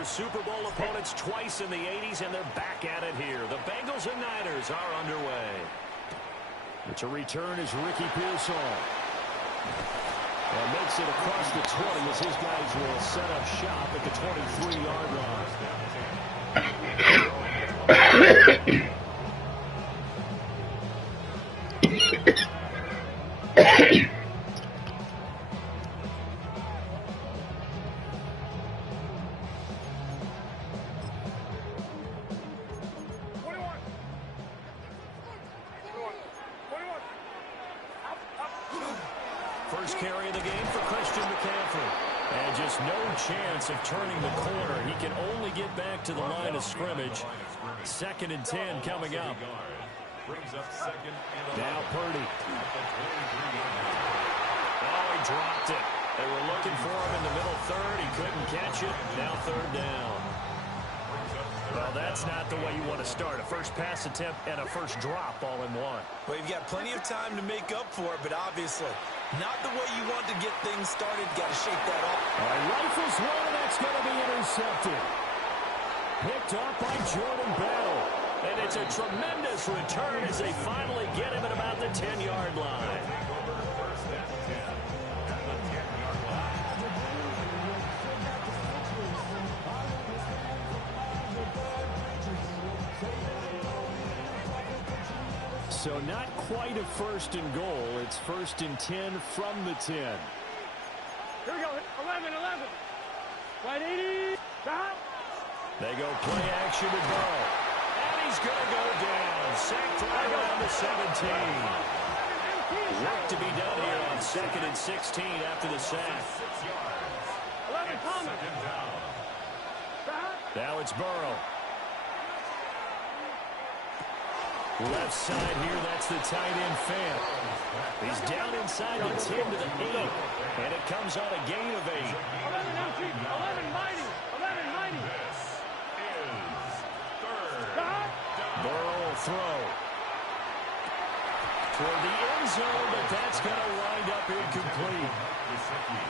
were Super Bowl opponents twice in the 80s, and they're back at it here. The Bengals and Niners are underway. To return is Ricky Pearsall. And makes it across the 20 as his guys will set up shop at the 23-yard line. First carry of the game for Christian McCaffrey. And just no chance of turning the corner. He can only get back to the line of scrimmage. 2nd and 10 coming up. Now Purdy. Oh, he dropped it. They were looking for him in the middle third. He couldn't catch it. Now 3rd down. Well, that's not the way you want to start. A first pass attempt and a first drop all in one. Well, you've got plenty of time to make up for it, but obviously not the way you want to get things started. Got to shake that off. All right, rifles one, and that's going to be intercepted. Picked off by Jordan Bell. And it's a tremendous return as they finally get him at about the 10-yard line. So not quite a 1st and goal. It's 1st and 10 from the 10. Here we go. 11. Right 80. Stop. They go play action to Burrow. And he's going to go down. Sacked right around the 17. Work to be done here on 2nd and 16 after the sack. 11 coming. Now it's Burrow. Left side here, that's the tight end Fant. He's down inside the 10 to the 8. And it comes on a gain of 8. 11 mighty. Burrow will throw. Toward the end zone, but that's going to wind up incomplete.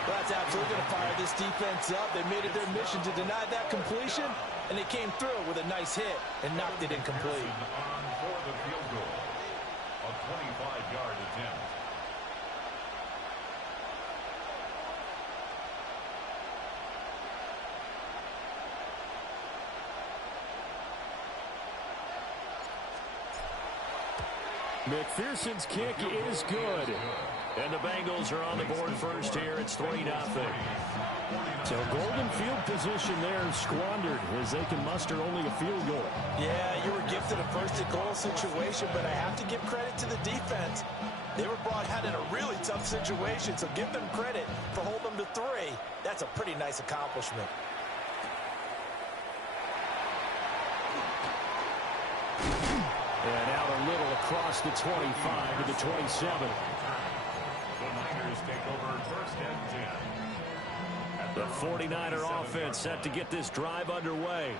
Well, that's absolutely going to fire this defense up. They made it their mission to deny that completion, and they came through with a nice hit and knocked it incomplete. For the field goal, a 25-yard attempt. McPherson's kick is good. And the Bengals are on the board first here. It's 3-0. So golden field position there squandered as they can muster only a field goal. Yeah, you were gifted a 1st and goal situation, but I have to give credit to the defense. They were brought out in a really tough situation, so give them credit for holding them to 3. That's a pretty nice accomplishment. And out a little across the 25 to the 27. The Niners take over 1st and 10. The 49er offense set to get this drive underway.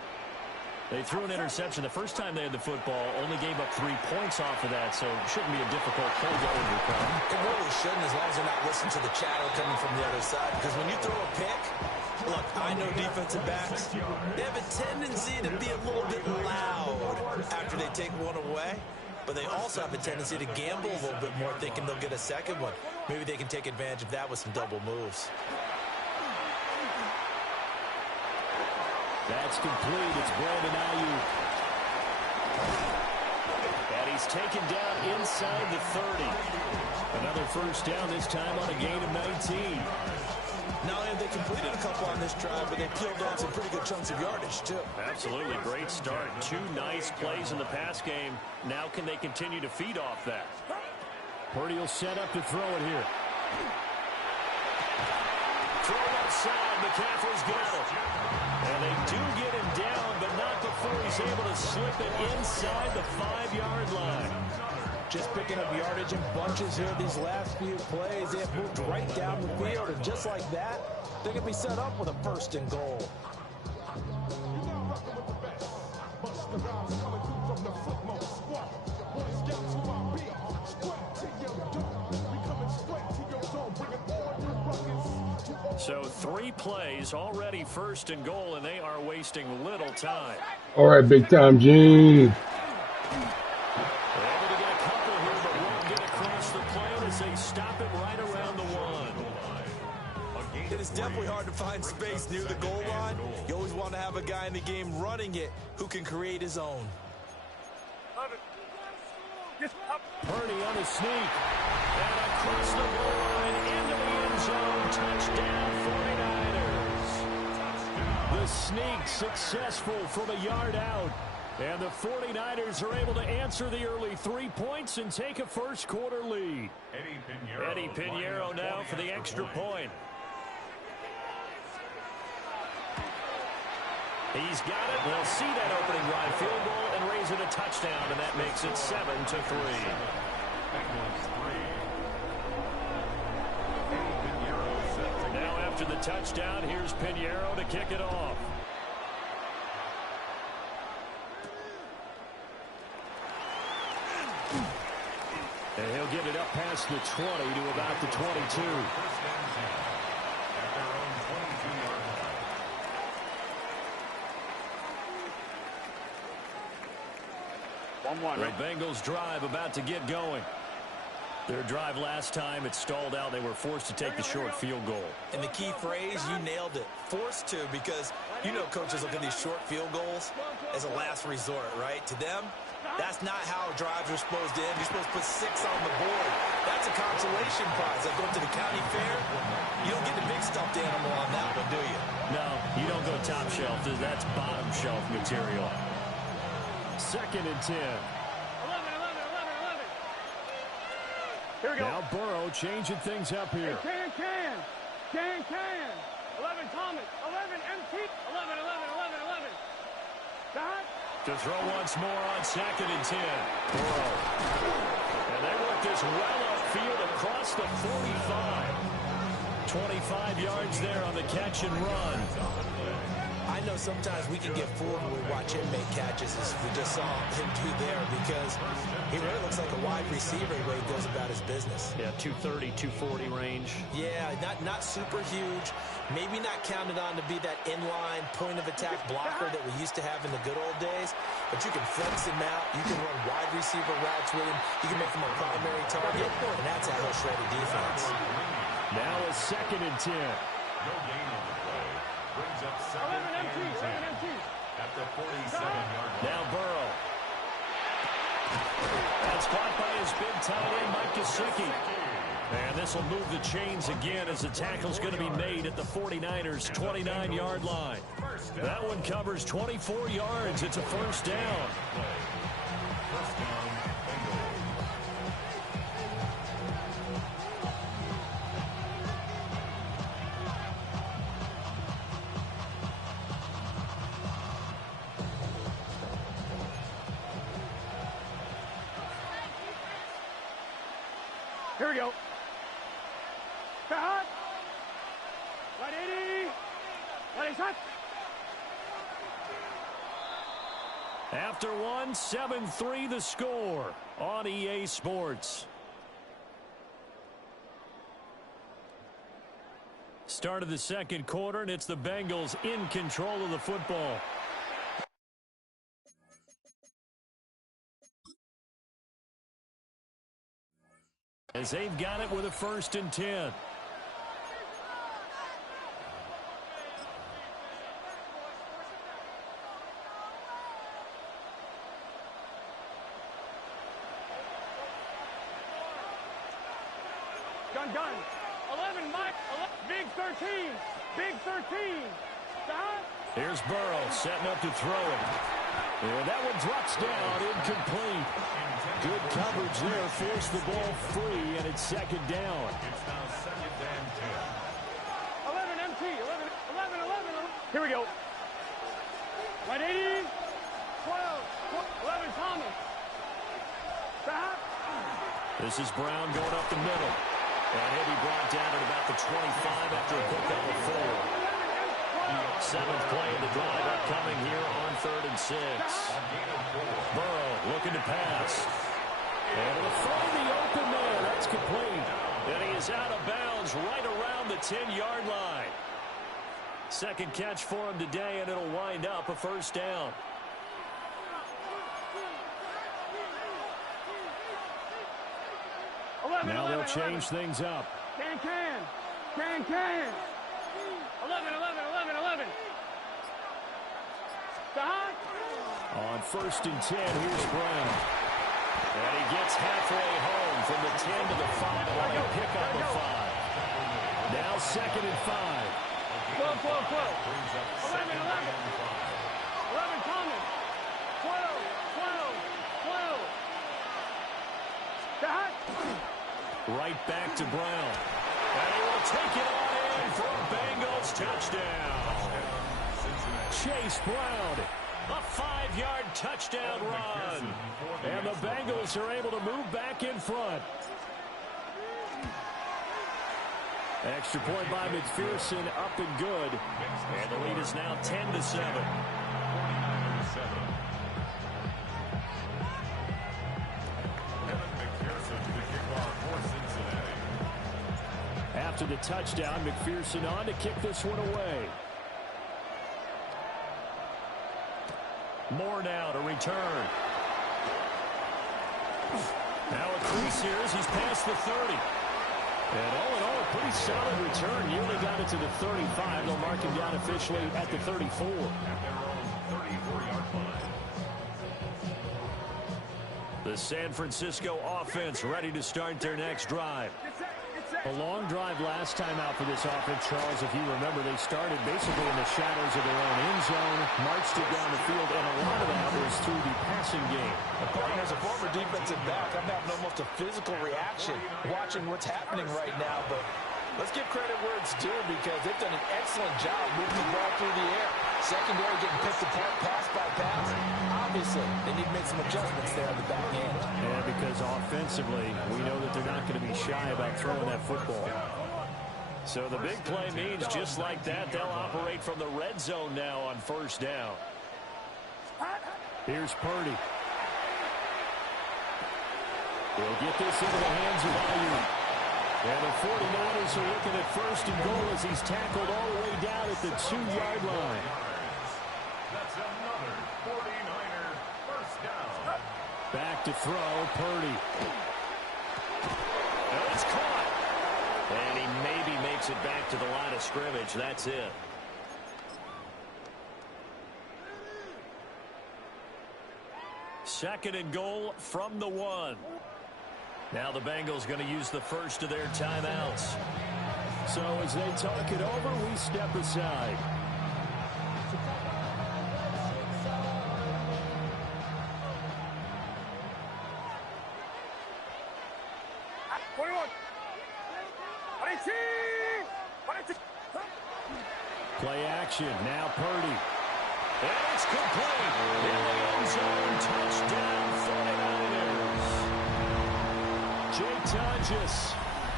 They threw an interception the first time they had the football, only gave up 3 points off of that, so it shouldn't be a difficult play to overcome. It really shouldn't, as long as they're not listening to the chatter coming from the other side, because when you throw a pick, look, I know defensive backs, they have a tendency to be a little bit loud after they take one away, but they also have a tendency to gamble a little bit more, thinking they'll get a second one. Maybe they can take advantage of that with some double moves. That's complete. It's Brandon Ayuk. And he's taken down inside the 30. Another first down, this time on a gain of 19. Not only have they completed a couple on this drive, but they peeled off some pretty good chunks of yardage, too. Absolutely. Great start. 2 nice plays in the pass game. Now can they continue to feed off that? Purdy will set up to throw it here. Throw left side. McCaffrey's got it. And they do get him down, but not before he's able to slip it inside the 5-yard line. Just picking up yardage in bunches here these last few plays. They have moved right down the field, and just like that, they can be set up with a 1st and goal. So 3 plays already first and goal, and they are wasting little time. All right, big time, Gene. Able to get a couple here, but won't get across the plane as they stop it right around the 1. It is definitely hard to find space near the goal line. You always want to have a guy in the game running it who can create his own. Purdy on the sneak. And across the goal line into the end zone. Touchdown 49ers. The sneak successful from a yard out. And the 49ers are able to answer the early 3 points and take a first quarter lead. Eddie Pinheiro now for the extra point. He's got it. We'll see that opening drive field goal and raise it a touchdown, and that makes it 7-3. Now after the touchdown, here's Pinheiro to kick it off. And he'll get it up past the 20 to about the 22. 1-1. The Bengals drive about to get going. Their drive last time, it stalled out. They were forced to take the short field goal. And the key phrase, you nailed it. Forced to, because you know coaches look at these short field goals as a last resort, right? To them, that's not how drives are supposed to end. You're supposed to put 6 on the board. That's a consolation prize. Like going to the county fair, you don't get the big stuffed animal on that one, do you? No, you don't go top shelf. That's bottom shelf material. 2nd and 10. 11. Here we go. Now Burrow changing things up here. Can. 11 Thomas. 11 MT. 11. Dot. To throw once more on 2nd and 10. Burrow. And they work this well upfield across the 45. 25 yards there on the catch and run. I know sometimes we can get fooled when we watch him make catches, as we just saw him do there, because he really looks like a wide receiver the way he goes about his business. Yeah, 230, 240 range. Yeah, not super huge. Maybe not counted on to be that inline point-of-attack blocker that we used to have in the good old days, but you can flex him out. You can run wide receiver routes with him. You can make him a primary target, and that's how he'll shred a defense. Now a 2nd and 10. No gain on the play. Brings up 11 MT. at the 47-yard line. Now Burrow. That's caught by his big tight end, Mike Gesicki. And this will move the chains again as the tackle's going to be made at the 49ers' 29-yard line. That one covers 24 yards. It's a first down. First down, Bengals. Here we go. Hot. Right 80. Right hot. After one, 7-3 the score on EA Sports. Start of the second quarter, and it's the Bengals in control of the football. As they've got it with a 1st and 10. Gun. 11 Mike. Big 13. Stop. Here's Burrow setting up to throw it. And that one drops down, incomplete. Good coverage there, forced the ball free, and it's 2nd down. It's now 2nd and 10. 11 MT. 11. Here we go. Right 80. 12. 11 Thomas. Stop. This is Brown going up the middle. And he'll be brought down at about the 25 after a pickup of 4. 7th play of the drive upcoming here on 3rd and 6. Burrow looking to pass. And it'll find the open there. That's complete. And he is out of bounds right around the 10-yard line. Second catch for him today, and it'll wind up a first down. Now they'll change things up. Can. 11. On first and 10, here's Brown. And he gets halfway home from the 10 to the 5 on a pick up of 5. Now second and 5. 12. 11 Thomas. 12. Right back to Brown. And he will take it on in for a Bengals touchdown. Chase Brown. A 5-yard touchdown run. And the Bengals are able to move back in front. Extra point by McPherson, up and good. And the lead is now 10-7. After the touchdown, McPherson on to kick this one away. Moore now to return. Now a crease here as he's past the 30. And all in all, a pretty solid return. Nearly got it to the 35. They'll mark him down officially at the 34. The San Francisco offense ready to start their next drive. A long drive last time out for this offense, Charles. If you remember, they started basically in the shadows of their own end zone, marched it down the field, and a lot of that was through the passing game. As a former defensive back, I'm having almost a physical reaction watching what's happening right now. But let's give credit where it's due because they've done an excellent job moving the ball through the air. Secondary getting picked apart pass by pass. Obviously, they need to make some adjustments there on the back end. Yeah, because offensively, we know that they're not going to be shy about throwing that football. So the big play means just like that, they'll operate from the red zone now on first down. Here's Purdy. He'll get this into the hands of Ayuk. And the 49ers are looking at first and goal as he's tackled all the way down at the 2-yard line. That's another 49er first down. Back to throw, Purdy. And it's caught. And he maybe makes it back to the line of scrimmage. That's it. Second and goal from the 1. Now the Bengals going to use the first of their timeouts. So as they talk it over, we step aside. Play action. Now Purdy. And it's complete. In the end zone. Touchdown 49ers. Jake Tonjes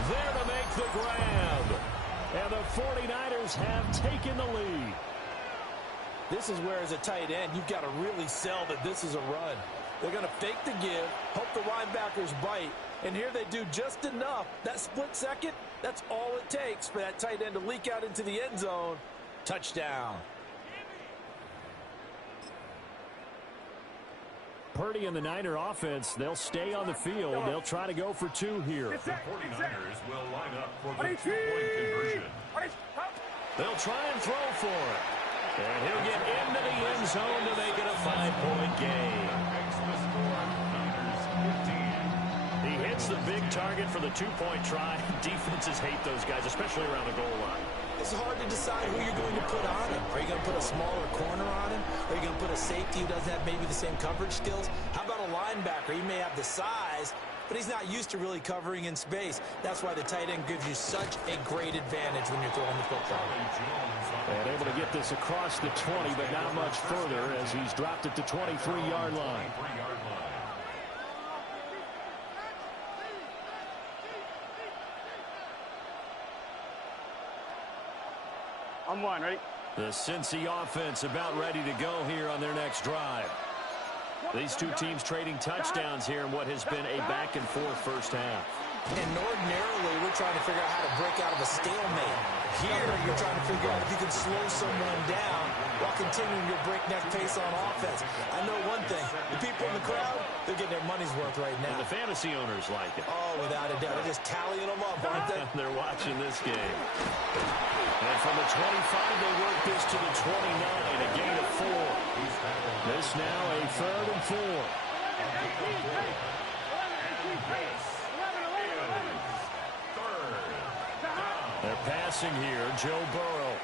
there to make the grab. And the 49ers have taken the lead. This is where, as a tight end, you've got to really sell that this is a run. They're going to fake the give, hope the linebackers bite, and here they do just enough. That split second, that's all it takes for that tight end to leak out into the end zone. Touchdown. Purdy and the Niner offense, they'll stay on the field. They'll try to go for 2 here. The 49ers will line up for the 2-point conversion. They'll try and throw for it. And he'll get into the end zone to make it a 5-point game. Makes the score Niners 15. He hits the big target for the 2-point try. Defenses hate those guys, especially around the goal line. It's hard to decide who you're going to put on him. Are you going to put a smaller corner on him? Are you going to put a safety who doesn't have maybe the same coverage skills? How about a linebacker? He may have the size, but he's not used to really covering in space. That's why the tight end gives you such a great advantage when you're throwing the football. And able to get this across the 20, but not much further as he's dropped at the 23-yard line. On 1, ready? The Cincy offense about ready to go here on their next drive. These two teams trading touchdowns here in what has been a back-and-forth first half. And ordinarily, we're trying to figure out how to break out of a stalemate. Here, you're trying to figure out if you can slow someone down while continuing your breakneck pace on offense. I know one thing. The people in the crowd, they're getting their money's worth right now. And the fantasy owners like it. Oh, without a doubt. They're just tallying them up, aren't they? They're watching this game. And from the 25, they work this to the 29, a gain of 4. This now a 3rd and 4. They're passing here, Joe Burrow.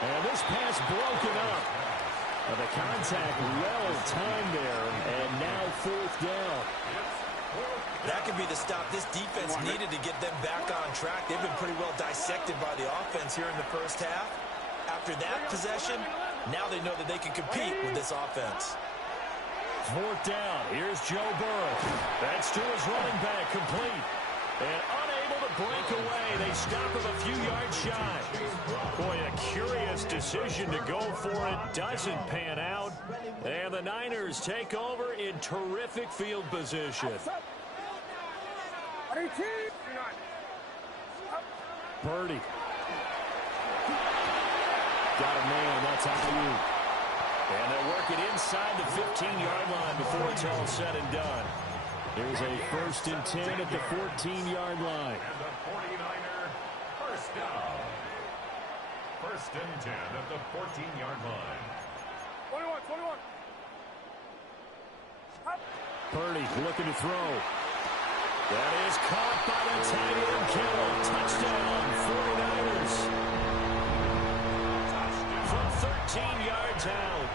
And this pass broken up. The contact well timed there, and now 4th down. That could be the stop this defense needed to get them back on track. They've been pretty well dissected by the offense here in the first half. After that possession, now they know that they can compete with this offense. 4th down. Here's Joe Burrow. That's to his running back, complete. And unable to break away. They stop him a few yards shy. Boy, a curious decision to go for it. Doesn't pan out. And the Niners take over in terrific field position. Purdy. Got a man. That's Ayuk. And they'll work it inside the 15-yard line before it's all said and done. There's a 1st and 10 at the 14-yard line. And the 49er first down. 1st and 10 at the 14-yard line. 21. Purdy looking to throw. That is caught by the tight end Kittle. Touchdown, 49ers. From 13 yards out.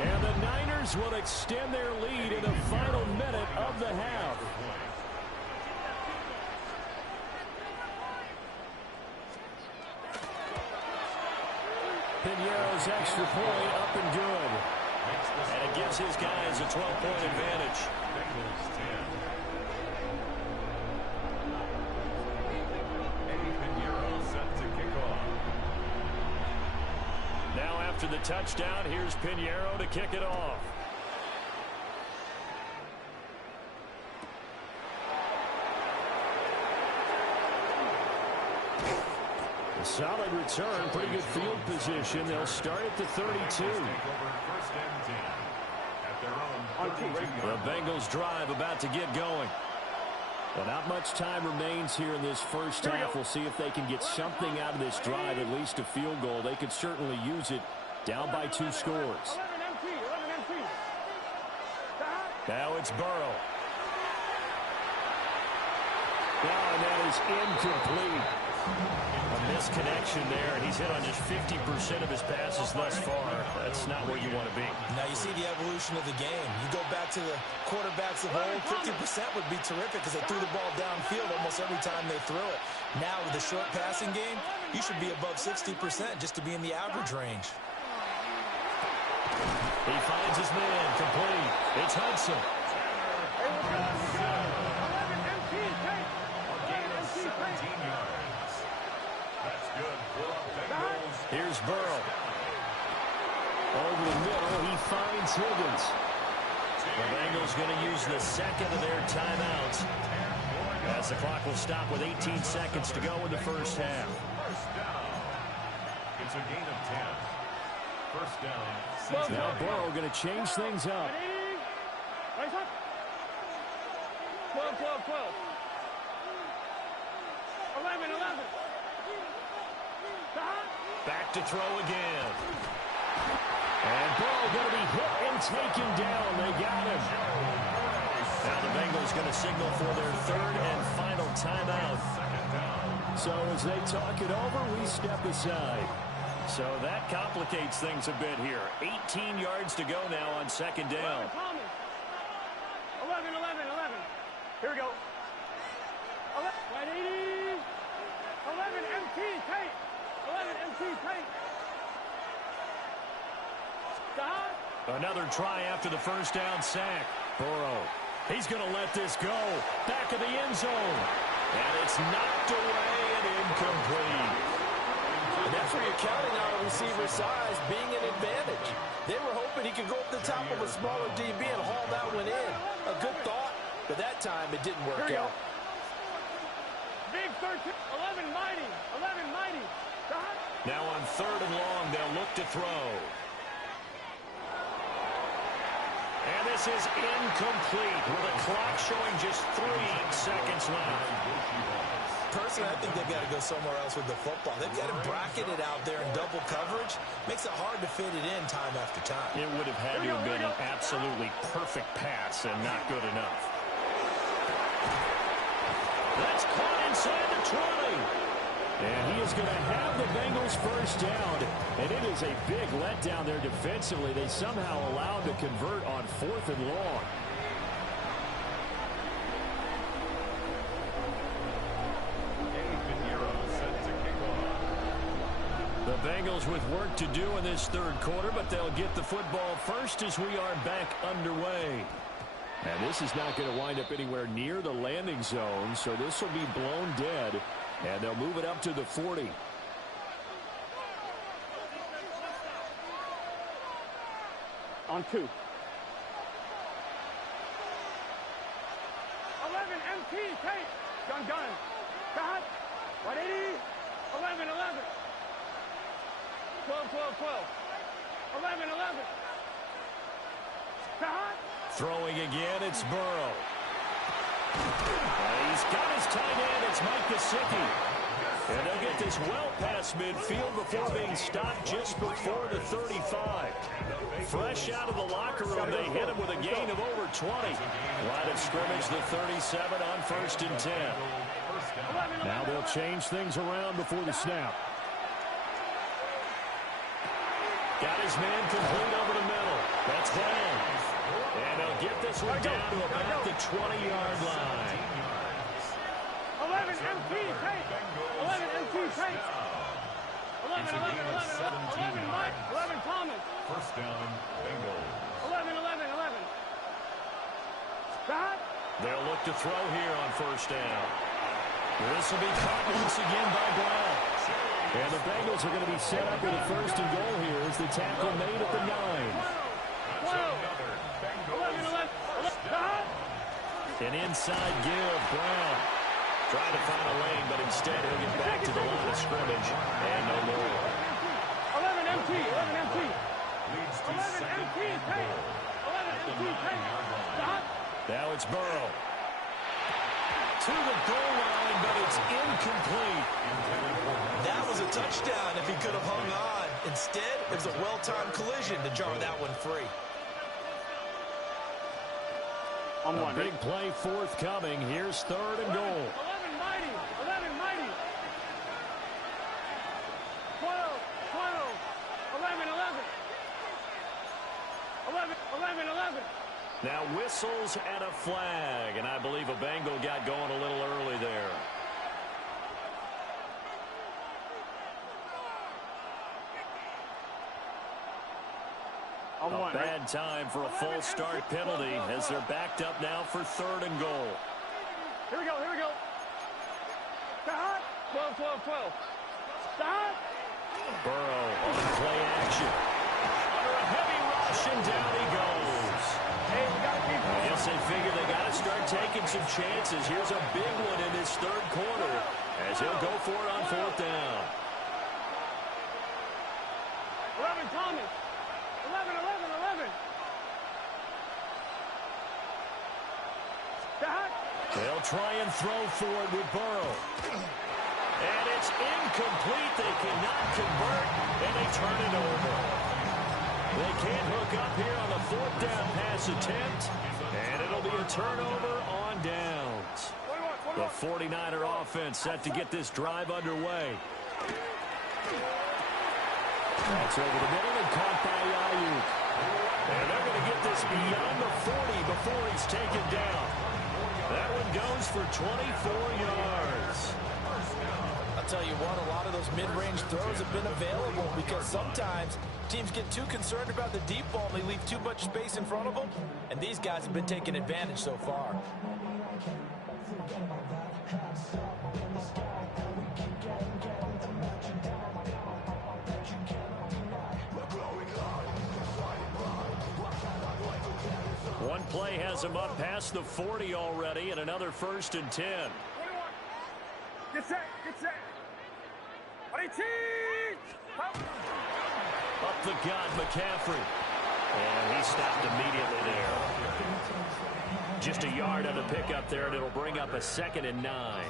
And the Niners will extend their lead in the final minute of the half. Pinheiro's extra point up and good. And it gives his guys a 12-point advantage. Now after the touchdown, here's Pinheiro to kick it off. A solid return, pretty good field position. They'll start at the 32. The Bengals drive about to get going. Well, not much time remains here in this first half. We'll see if they can get something out of this drive, at least a field goal. They could certainly use it down by 2 scores. Now it's Burrow. Now, and that is incomplete. A misconnection there, and he's hit on just 50% of his passes thus far. That's not where you want to be. Now you see the evolution of the game. You go back to the quarterbacks of old, 50% would be terrific because they threw the ball downfield almost every time they threw it. Now with the short passing game, you should be above 60% just to be in the average range. He finds his man, complete. It's Hudson. Here's Burrow. Over the middle, he finds Higgins. The Bengals going to use the second of their timeouts, as the clock will stop with 18 seconds to go in the first half. It's a gain of 10. First down. Now Burrow going to change things up. 12. 11. Back to throw again. And Burrow going to be hit and taken down. They got him. Now the Bengals going to signal for their 3rd and final timeout. So as they talk it over, we step aside. So that complicates things a bit here. 18 yards to go now on 2nd down. 11. Here we go. 11 MT tight. 11 MT tight. Stop. Another try after the first down sack. Burrow. He's going to let this go. Back of the end zone. And it's knocked away and incomplete. And that's where you're counting on a receiver's size being an advantage. They were hoping he could go up the top of a smaller DB and haul that one in. A good thought, but that time it didn't work out. Big 13. 11 mighty. 11 mighty. Now on 3rd and long, they'll look to throw. And this is incomplete with a clock showing just 3 seconds left. Personally, I think they've got to go somewhere else with the football. They've got to bracket it out there in double coverage. Makes it hard to fit it in time after time. It would have had to have been an absolutely perfect pass and not good enough. That's caught inside the 20. And he is going to have the Bengals first down. And it is a big letdown there defensively. They somehow allowed to convert on 4th and long. The Bengals with work to do in this 3rd quarter, but they'll get the football first as we are back underway. And this is not going to wind up anywhere near the landing zone, so this will be blown dead, and they'll move it up to the 40. On 2. 11 MT, take. Gun. Cut. 180. 11. 12. 11. Cut. Throwing again, it's Burrow. He's got his tight end, it's Mike Gesicki. And they'll get this well past midfield before being stopped just before the 35. Fresh out of the locker room, they hit him with a gain of over 20. Line of scrimmage, the 37 on 1st and 10. Now they'll change things around before the snap. Got his man complete over the middle. That's down. And they'll get this one down to about the 20-yard line. 11 MT, take. 11 MT, take. 11 Mike. 11 Thomas. First down, Bengals. 11. Cut. They'll look to throw here on 1st down. This will be caught once again by Brown. And the Bengals are going to be set up with a 1st and goal here as the tackle made at the 9. 11. An inside give, Brown. Trying to find a lane, but instead he'll get back to the line of scrimmage. And no more. 11 MT. 11 MT, take. 11 MT, take. Stop. Now it's Burrow. To the goal line, but it's incomplete. That was a touchdown if he could have hung on. Instead, it was a well-timed collision to jar that one free. A big play forthcoming. Here's 3rd and goal. 11 mighty. 12. 11. Now whistles and a flag, and I believe a Bengal got going a little early there. A bad time for a false start penalty as they're backed up now for 3rd and goal. Here we go. Stop. 12. Stop. Burrow on play action. Under a heavy rush, and down he goes. Hey, we got to keep I guess they figure they got to start taking some chances. Here's a big one in this 3rd quarter as he'll go for it on 4th down. 11 Thomas. 11. Stop. They'll try and throw for it with Burrow. And it's incomplete. They cannot convert, and they turn it over. They can't hook up here on the 4th down pass attempt, and it'll be a turnover on downs. The 49er offense set to get this drive underway. That's over the middle and caught by Ayuk. And they're going to get this beyond the 40 before he's taken down. That one goes for 24 yards. I'll tell you what, a lot of those mid-range throws have been available because sometimes teams get too concerned about the deep ball and they leave too much space in front of them, and these guys have been taking advantage so far. One play has him up past the 40 already, and another 1st and 10. Get set. Get set. Ready, team. Up the gun, McCaffrey. And he stopped immediately there. Just a yard on the pickup there, and it'll bring up a 2nd and 9.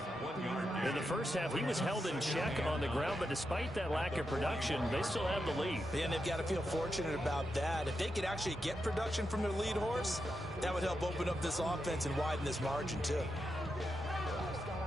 In the first half, he was held in check on the ground, but despite that lack of production, they still have the lead. And they've got to feel fortunate about that. If they could actually get production from their lead horse, that would help open up this offense and widen this margin, too.